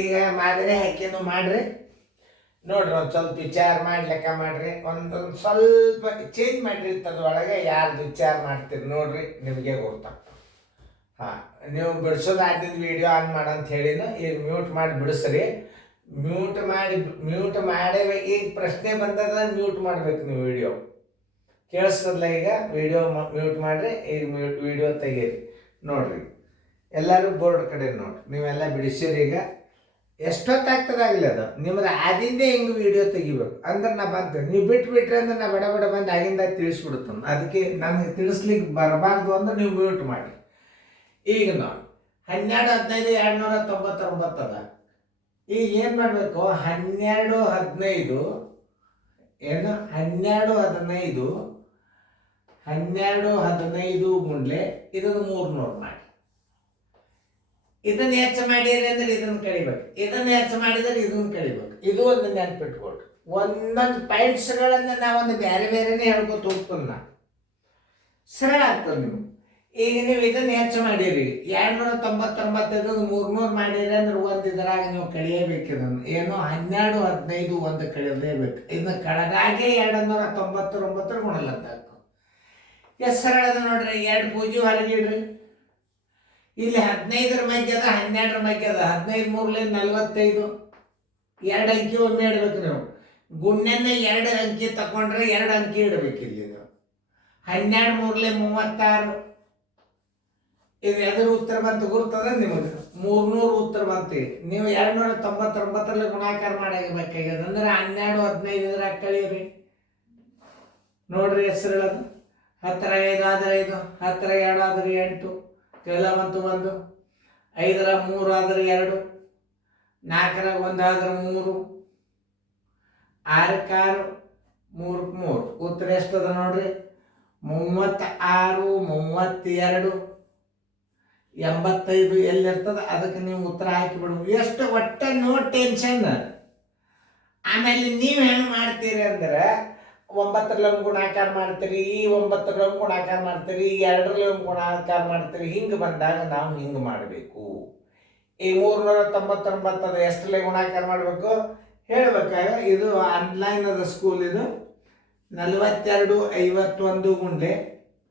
ಈಗ ಮಾದರಿ ಹಾಕಿನೂ ಮಾಡ್ರಿ. ನೋಡ್ರಿ ಒಂದು ಸ್ವಲ್ಪ ವಿಚಾರ ಮಾಡಿ ಲೆಕ್ಕ ಮಾಡ್ರಿ. ಒಂದು ಸ್ವಲ್ಪ ಚೇಂಜ್ ಮಾಡಿರಿ ಅದ್ರೊಳಗೆ ಯಾರ್ದು ವಿಚಾರ ಮಾಡ್ತೀರಿ ನೋಡ್ರಿ, ನಿಮಗೆ ಗೊತ್ತಾಗ್ತದೆ. ಹಾಂ, ನೀವು ಬಿಡಿಸೋದು ಆದಿದ್ದು ವಿಡಿಯೋ ಆನ್ ಮಾಡಂತ ಹೇಳಿನ ಈಗ ಮ್ಯೂಟ್ ಮಾಡಿ ಬಿಡಿಸ್ರಿ. ಮ್ಯೂಟ್ ಮಾಡೇ ಈಗ ಪ್ರಶ್ನೆ ಬಂದದ ಮ್ಯೂಟ್ ಮಾಡ್ಬೇಕು ನೀವು. ವಿಡಿಯೋ ಕೇಳಿಸ್ತದಲ್ಲ ಈಗ, ವಿಡಿಯೋ ಮ್ಯೂಟ್ ಮಾಡಿರಿ. ಈಗ ವಿಡಿಯೋ ತೆಗೀರಿ. ನೋಡ್ರಿ ಎಲ್ಲರೂ ಬೋರ್ಡ್ ಕಡೆ ನೋಡ್ರಿ, ನೀವೆಲ್ಲ ಬಿಡಿಸಿರಿ. ಈಗ ಎಷ್ಟೊತ್ತಾಗ್ತದಾಗಲಿ ಅದು ನಿಮ್ದು ಆದಿಂದೇ ಹಿಂಗೆ ವಿಡಿಯೋ ತೆಗಿಬೇಕು ಅಂದ್ರೆ ನಾ ಬಂತೇನೆ. ನೀವು ಬಿಟ್ಬಿಟ್ರಿ ಅಂದ್ರೆ ನಾ ಬಡ ಬಂದು ಆಗಿಂದ ತಿಳಿಸ್ಬಿಡುತ್ತಾನೆ. ಅದಕ್ಕೆ ನನಗೆ ತಿಳಿಸ್ಲಿಕ್ಕೆ ಬರಬಾರ್ದು ಅಂದ್ರೆ ನೀವು ಮ್ಯೂಟ್ ಮಾಡಿ. ಈಗ ನೋಡಿ 12, 15, 299 ಅದ. ಈಗ ಏನು ಮಾಡಬೇಕು? 12, 15 ಏನು 12, 15 12, 15 ಗುಂಡ್ಲೆ ಇದನ್ನು 300 ಮಾಡಿ. ಇದನ್ನ ಹೆಚ್ಚು ಮಾಡಿರಿ ಅಂದ್ರೆ ಇದನ್ನು ಕಳಿಬೇಕು, ಇದನ್ನ ಹೆಚ್ಚು ಮಾಡಿದರೆ ಇದನ್ನು ಕಳಿಬೇಕು. ಇದು ಒಂದು ನೆನ್ಪಿಟ್ಕೊಳ್ರಿ. ಒಂದೊಂದು ಪಾಯಿಂಟ್ಸ್ಗಳನ್ನು ನಾವೊಂದು ಬೇರೆ ಬೇರೆನೇ ಹೇಳ್ಕೊತ ಹೋಗ್ತಲ್ಲ, ಸರಳ ಆಗ್ತದೆ ನಿಮ್ಗೆ. ಈಗ ನೀವು ಇದನ್ನು ಹೆಚ್ಚು ಮಾಡಿರಿ 299 300 ಮಾಡಿರಿ ಅಂದ್ರೆ ಒಂದು ಇದರಾಗ ನೀವು ಕಳಿಯಬೇಕು. ಇದನ್ನು ಏನು 12, 15 ಒಂದು ಕಳೆಯಲೇಬೇಕು. ಇದನ್ನ ಕಳೆದಾಗೆ 299 ಗುಣಲತ್ತ. ಎಷ್ಟು ಸರಳ ಅದ ನೋಡ್ರಿ. 2 ಪೂಜೆ ಹೊರಗಿಡ್ರಿ. ಇಲ್ಲಿ 15ರ ಮಧ್ಯ ಅದ, 12ರ ಮಧ್ಯ ಅದ. 15 3 45 2 ಅಂಕಿ ಒಮ್ಮೆ ಇಡ್ಬೇಕು ನೀವು. ಗುಣ್ಯನ 2 ಅಂಕಿ ತಗೊಂಡ್ರೆ 2 ಅಂಕಿ ಇಡ್ಬೇಕು ಇಲ್ಲಿ ನೀವು. 12 3 36 ಇದು ಎದ್ರ ಉತ್ತರ ಬಂತು ಗುರ್ತದ ನಿಮಗೆ? 300 ಉತ್ತರ ಬಂತು. ನೀವು 299ರಲ್ಲಿ ಗುಣಾಕಾರ ಮಾಡಬೇಕಾಗ್ಯದ ಅಂದ್ರೆ 12, 15 ಇದ್ರಾಗ ಕಳೀರಿ. ನೋಡ್ರಿ ಹೆಸರು ಹೇಳೋದು. 10 5 ಆದ್ರೆ 5, 10 2 ಆದ್ರೆ 8, ಕೆಲ ಬಂತು 1, 5 3 ಆದ್ರೆ 2, 4 1 ಆದ್ರೆ 3, 6 6 3 3 ಉತ್ತರ ಎಷ್ಟದ ನೋಡ್ರಿ? 36, 32, 85 ಎಲ್ಲಿರ್ತದ ಅದಕ್ಕೆ ನೀವು ಉತ್ತರ ಹಾಕಿಬಿಡ್ಬೇಕು. ಎಷ್ಟು ಒಟ್ಟ ನೋ ಟೆನ್ಷನ್. ಆಮೇಲೆ ನೀವು ಹೆಂಗೆ ಮಾಡ್ತೀರಿ ಅಂದ್ರೆ 9ರಲ್ಲಿ ಗುಣಾಕಾರ ಮಾಡ್ತೀರಿ, ಈ 9ರಲ್ಲಿ ಗುಣಾಕಾರ ಮಾಡ್ತೀರಿ, ಈ 2ರಲ್ಲಿ ಗುಣಾಕಾರ ಮಾಡ್ತೀರಿ. ಹಿಂಗೆ ಬಂದಾಗ ನಾವು ಹಿಂಗೆ ಮಾಡಬೇಕು. ಈ 399 ಅದು ಎಷ್ಟರಲ್ಲಿ ಗುಣಾಕಾರ ಮಾಡಬೇಕು ಹೇಳ್ಬೇಕಾಗ ಇದು ಆನ್ಲೈನ್ ಅದ ಸ್ಕೂಲ್. ಇದು 42 51 ಗುಂಡ್ಲೆ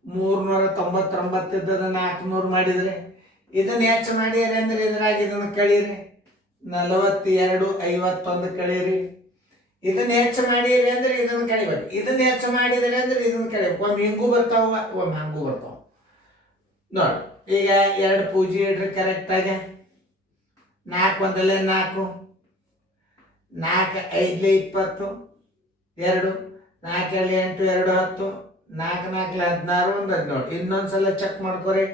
399 ಇದ್ದದ 400 ಮಾಡಿದ್ರೆ ಇದನ್ನ ಹೆಚ್ಚು ಮಾಡಿರಿ ಅಂದ್ರೆ ಇದ್ರಾಗ ಇದನ್ನು ಕಳೀರಿ. 42 51 ಕಳೀರಿ. ಇದನ್ನ ಹೆಚ್ಚು ಮಾಡಿರಿ ಅಂದ್ರೆ ಇದನ್ನು ಕಳಿಬೇಕು. ಇದನ್ನ ಹೆಚ್ಚು ಮಾಡಿದ್ರಿ ಅಂದ್ರೆ ಇದನ್ನು ಕಳಿಬೇಕು. ಒಮ್ಮೆ ಹಿಂಗೂ ಬರ್ತಾವ, ಒಮ್ಮೆ ಹಂಗೂ ಬರ್ತಾವ. ನೋಡಿ ಈಗ 2 ಪೂಜೆ ಇಡ್ರಿ ಕರೆಕ್ಟಾಗಿ. 4 1 4, 4 5 20, 2 4 8 2 10, 4 4 16 1 17. ಇನ್ನೊಂದ್ಸಲ ಚೆಕ್ ಮಾಡ್ಕೊರಿ.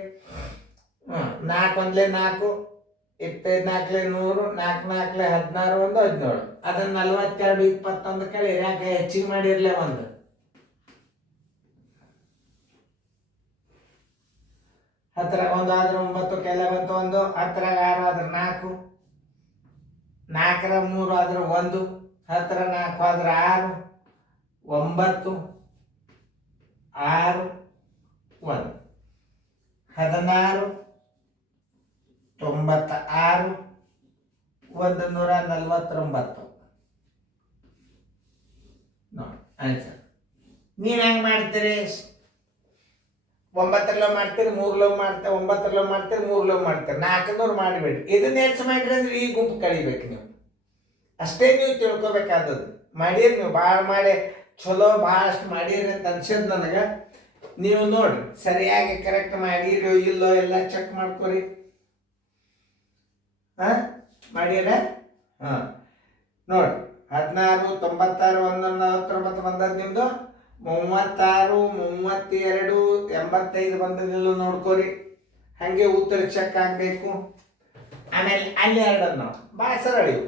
4 1 4, 24 100, 4 4 16 1 17. ಅದನ್ನ 42 21 ಕಳೀರಿ. ಯಾಕೆ ಹೆಚ್ಚಿಗೆ ಮಾಡಿರ್ಲೆ ಒಂದು. 10 1 ಆದ್ರೆ 9, ಕೆಲ ಬಂತು 1, 10 6 ಆದ್ರೆ 4, 4 3 ಆದ್ರೆ 1, 10 4 ಆದ್ರೆ 6, 9 6 1, 16 96 149. ನೋಡಿ ಆನ್ಸರ್. ನೀವು ಹೆಂಗೆ ಮಾಡ್ತೀರಿ? 9ರಲ್ಲಿ ಮಾಡ್ತೀರಿ, 3 ಮಾಡ್ತೀರಿ, 9ರಲ್ಲಿ ಮಾಡ್ತೀರಿ, 3 ಮಾಡ್ತೀರಿ. 400 ಮಾಡಿಬೇಡಿ. ಇದನ್ನ ಹೆಚ್ಚು ಮಾಡಿರಿ ಅಂದ್ರೆ ಈ ಗುಂಪು ಕಳಿಬೇಕು ನೀವು. ಅಷ್ಟೇ ನೀವು ತಿಳ್ಕೊಬೇಕಾದದ್ದು. ಮಾಡಿರಿ ನೀವು ಭಾಳ ಮಾಡಿ ಚಲೋ ಭಾಳಷ್ಟು ಮಾಡಿರಿ ಅಂತ ಅನ್ಸಿದ್ ನನಗೆ. ನೀವು ನೋಡ್ರಿ ಸರಿಯಾಗಿ ಕರೆಕ್ಟ್ ಮಾಡಿರೋ ಇಲ್ಲೋ ಎಲ್ಲ ಚೆಕ್ ಮಾಡ್ಕೊರಿ. ಮಾಡಿರ? ಹಾಂ ನೋಡ್ರಿ 16 96 149 ಬಂದದ್ದು ನಿಮ್ಮದು. 36 32 85 ಬಂದದಿಲ್ಲ ನೋಡ್ಕೋರಿ. ಹಾಗೆ ಉತ್ತರ ಚೆಕ್ ಆಗಬೇಕು. ಆಮೇಲೆ ಅಲ್ಲಿ 2 ನಾವು ಭಾಳ ಸರಳ ಇವು.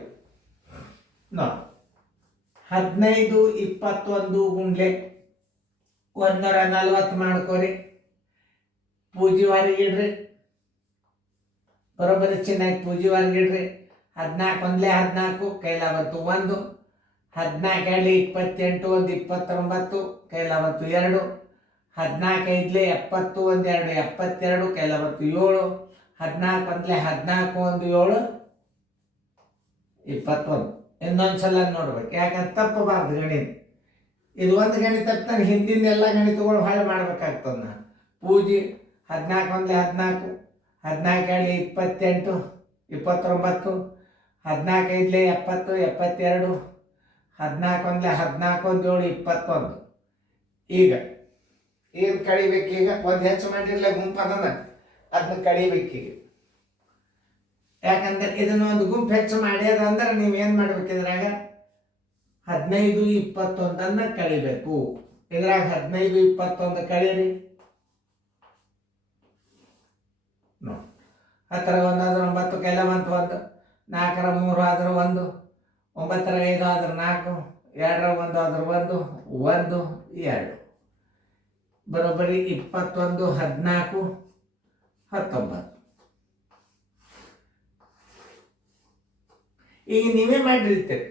ನೋಡಿ 15 21 ಗುಂಡ್ಲೆ 140 ಮಾಡ್ಕೋರಿ. ಪೂಜೆ ಹೊರಗಿಡ್ರಿ. ಬರೋಬ್ಬರಿ ಚೆನ್ನಾಗಿ ಪೂಜೆ ಹೊರಗಿಡ್ರಿ. 14 1 14, ಕೈಲ ಬಂತು 1, 14 2 28 1 29, ಕೈಲ ಬಂತು 2, 14 5 70 1 2 72, ಕೈಲ ಬಂತು 7, 14 1 14 1 7, 21. ಇನ್ನೊಂದ್ಸಲ ನೋಡ್ಬೇಕು, ಯಾಕಂದ್ರೆ ತಪ್ಪಬಾರ್ದು ಗಣಿತ. ಇದು ಒಂದು ಗಣಿತ ತಪ್ಪಾನೆ ಹಿಂದಿನ ಎಲ್ಲ ಗಣಿತಗಳು ಹಾಳು ಮಾಡ್ಬೇಕಾಗ್ತದೆ. ನಾನು ಪೂಜೆ 14 1 14, 14 2 28, 29, 14 5 70, 72, 14 1 14 7 21. ಈಗ ಏನು ಕಡಿಬೇಕೀಗ? ಒಂದು ಹೆಚ್ಚು ಮಾಡಿರಲಿಲ್ಲ ಗುಂಪದನ ಅದನ್ನ ಕಡಿಬೇಕೀಗ. ಯಾಕಂದ್ರೆ ಇದನ್ನ ಒಂದು ಗುಂಪು ಹೆಚ್ಚು ಮಾಡ್ಯದ ಅಂದ್ರೆ ನೀವೇನು ಮಾಡ್ಬೇಕಿದ್ರಾಗ 15 21 ಕಡಿಬೇಕು. ಇದ್ರಾಗ 15 21 ಕಳೀರಿ. ನೋಡಿ 10 1 ಆದ್ರೆ 9 ಕೆಲ ಬಂತು 1, 4 3 ಆದ್ರೆ 1, 9 5 ಆದ್ರೆ 4, 2 1 ಆದ್ರೆ 1, 1 2 ಬರೋಬ್ಬರಿ 21 14 19. ಈಗ ನೀವೇ ಮಾಡಿರ್ತೀರಿ,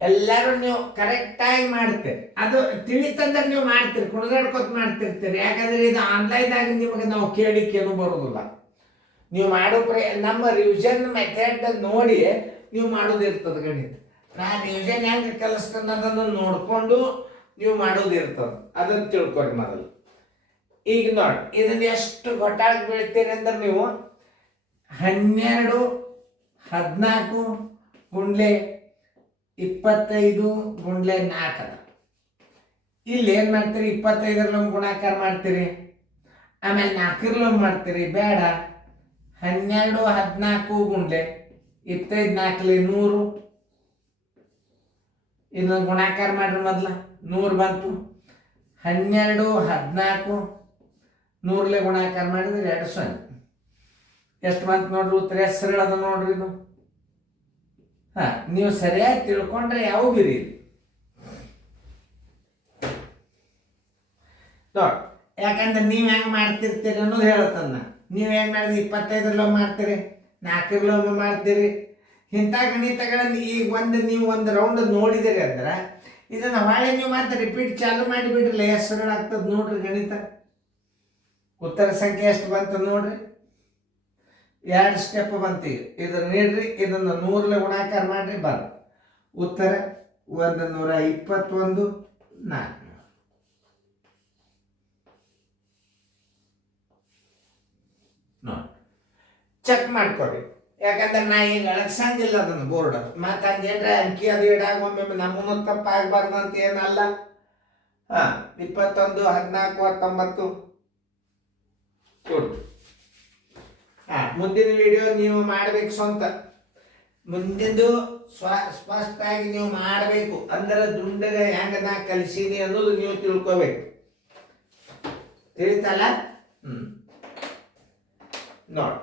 ಎಲ್ಲರೂ ನೀವು ಕರೆಕ್ಟಾಗಿ ಮಾಡ್ತೀರಿ. ಅದು ತಿಳಿತಂದ್ರೆ ನೀವು ಮಾಡ್ತೀರಿ, ಕುಣಿದಾಡ್ಕೊತ ಮಾಡ್ತಿರ್ತೀರಿ. ಯಾಕಂದ್ರೆ ಇದು ಆನ್ಲೈನಾಗ ನಿಮಗೆ ನಾವು ಕೇಳಿಕೇನು ಬರೋದಿಲ್ಲ. ನೀವು ಮಾಡೋ ನಮ್ಮ ರಿವಿಷನ್ ಮೆಥಡ್ ನೋಡಿ ನೀವು ಮಾಡೋದಿರ್ತದೆ ಗಣಿತ. ನಾನು ರಿವಿಷನ್ ಹೆಂಗೆ ಕಲಿಸ್ತಾನೆ ಅದನ್ನು ನೋಡಿಕೊಂಡು ನೀವು ಮಾಡೋದಿರ್ತದೆ. ಅದನ್ನು ತಿಳ್ಕೊರಿ ಮೊದಲು. ಈಗ ನೋಡಿ, ಇದನ್ನು ಎಷ್ಟು ಗೊಟ್ಟಾಗಿ ಬೀಳ್ತೀರಿ ಅಂದ್ರೆ ನೀವು 12 14 ಗುಂಡ್ಲೆ 25 ಗುಂಡ್ಲೆ 4 ಅದ. ಇಲ್ಲಿ ಏನು ಮಾಡ್ತೀರಿ? 25 ಗುಣಾಕಾರ ಮಾಡ್ತೀರಿ, ಆಮೇಲೆ 4 ಮಾಡ್ತೀರಿ. ಬೇಡ, 12 14 ಗುಂಡ್ಲೆ 25 4 100. ಇದನ್ನು ಗುಣಾಕಾರ ಮಾಡ್ರಿ. ಮೊದಲ 100 ಬಂತು. 12 14 100 ಗುಣಾಕಾರ ಮಾಡಿದ್ರೆ 2 0. ಎಷ್ಟು ಬಂತು ನೋಡ್ರಿ ಉತ್ತರ? ಎಷ್ಟು ಸರಳ ಅದ ನೋಡ್ರಿ ಇದು. ನೀವು ಸರಿಯಾಗಿ ತಿಳ್ಕೊಂಡ್ರೆ ಯಾವ ಬಿರಿ ನೋಡಿ. ಯಾಕಂದ್ರೆ ನೀವು ಹೆಂಗೆ ಮಾಡ್ತಿರ್ತೀರಿ ಅನ್ನೋದು ಹೇಳತ್ತನ್ನ. ನೀವು ಹೆಂಗೆ ಮಾಡಿದ್ರಿ? 25 ಮಾಡ್ತೀರಿ, 4 ಮಾಡ್ತೀರಿ. ಇಂಥ ಗಣಿತಗಳಲ್ಲಿ ಈಗ ನೀವು ಒಂದು ರೌಂಡ್ ನೋಡಿದಿರಿ ಅಂದ್ರೆ ಇದನ್ನು ಹೊಳೆ ನೀವು ಮತ್ತೆ ರಿಪೀಟ್ ಚಾಲು ಮಾಡಿಬಿಡ್ರಲ್ಲ, ಎಷ್ಟು ಸರಳ ಆಗ್ತದೆ ನೋಡ್ರಿ ಗಣಿತ. ಉತ್ತರ ಸಂಖ್ಯೆ ಎಷ್ಟು ಬಂತು ನೋಡ್ರಿ? 2 ಸ್ಟೆಪ್ ಬಂತು. ಈಗ ಇದನ್ನು ನೀಡ್ರಿ, ಇದನ್ನು 100 ಗುಣಾಕಾರ ಮಾಡ್ರಿ. ಬರ್ ಉತ್ತರ 121 400. ನೋಡಿ, ಚೆಕ್ ಮಾಡ್ಕೊರಿ. ಯಾಕಂದ್ರೆ ನಾ ಈಗ ಅಳಗ್ಸಂಗಿಲ್ಲ ಅದನ್ನು ಬೋರ್ಡ್. ಮತ್ತೆ ಹಂಗೇನ್ರ ಅಂಕಿ ಅದು ಇಡಾಗ ಒಮ್ಮೆ ನಮ್ಮನ್ನು ತಪ್ಪಾಗಬಾರ್ದು ಅಂತ ಏನಲ್ಲ. 21 14 19 ಕೊಡು. ಮುಂದಿನ ವಿಡಿಯೋ ನೀವು ಮಾಡಬೇಕು ಸ್ವಂತ. ಮುಂದಿಂದು ಸ್ಪಷ್ಟವಾಗಿ ನೀವು ಮಾಡಬೇಕು. ಅಂದ್ರೆ ದುಂಡಗ ಹೆಂಗ ನಾ ಕಲಿಸೀನಿ ಅನ್ನೋದು ನೀವು ತಿಳ್ಕೋಬೇಕು. ತಿಳಿತಲ್ಲ? ನೋಡಿ.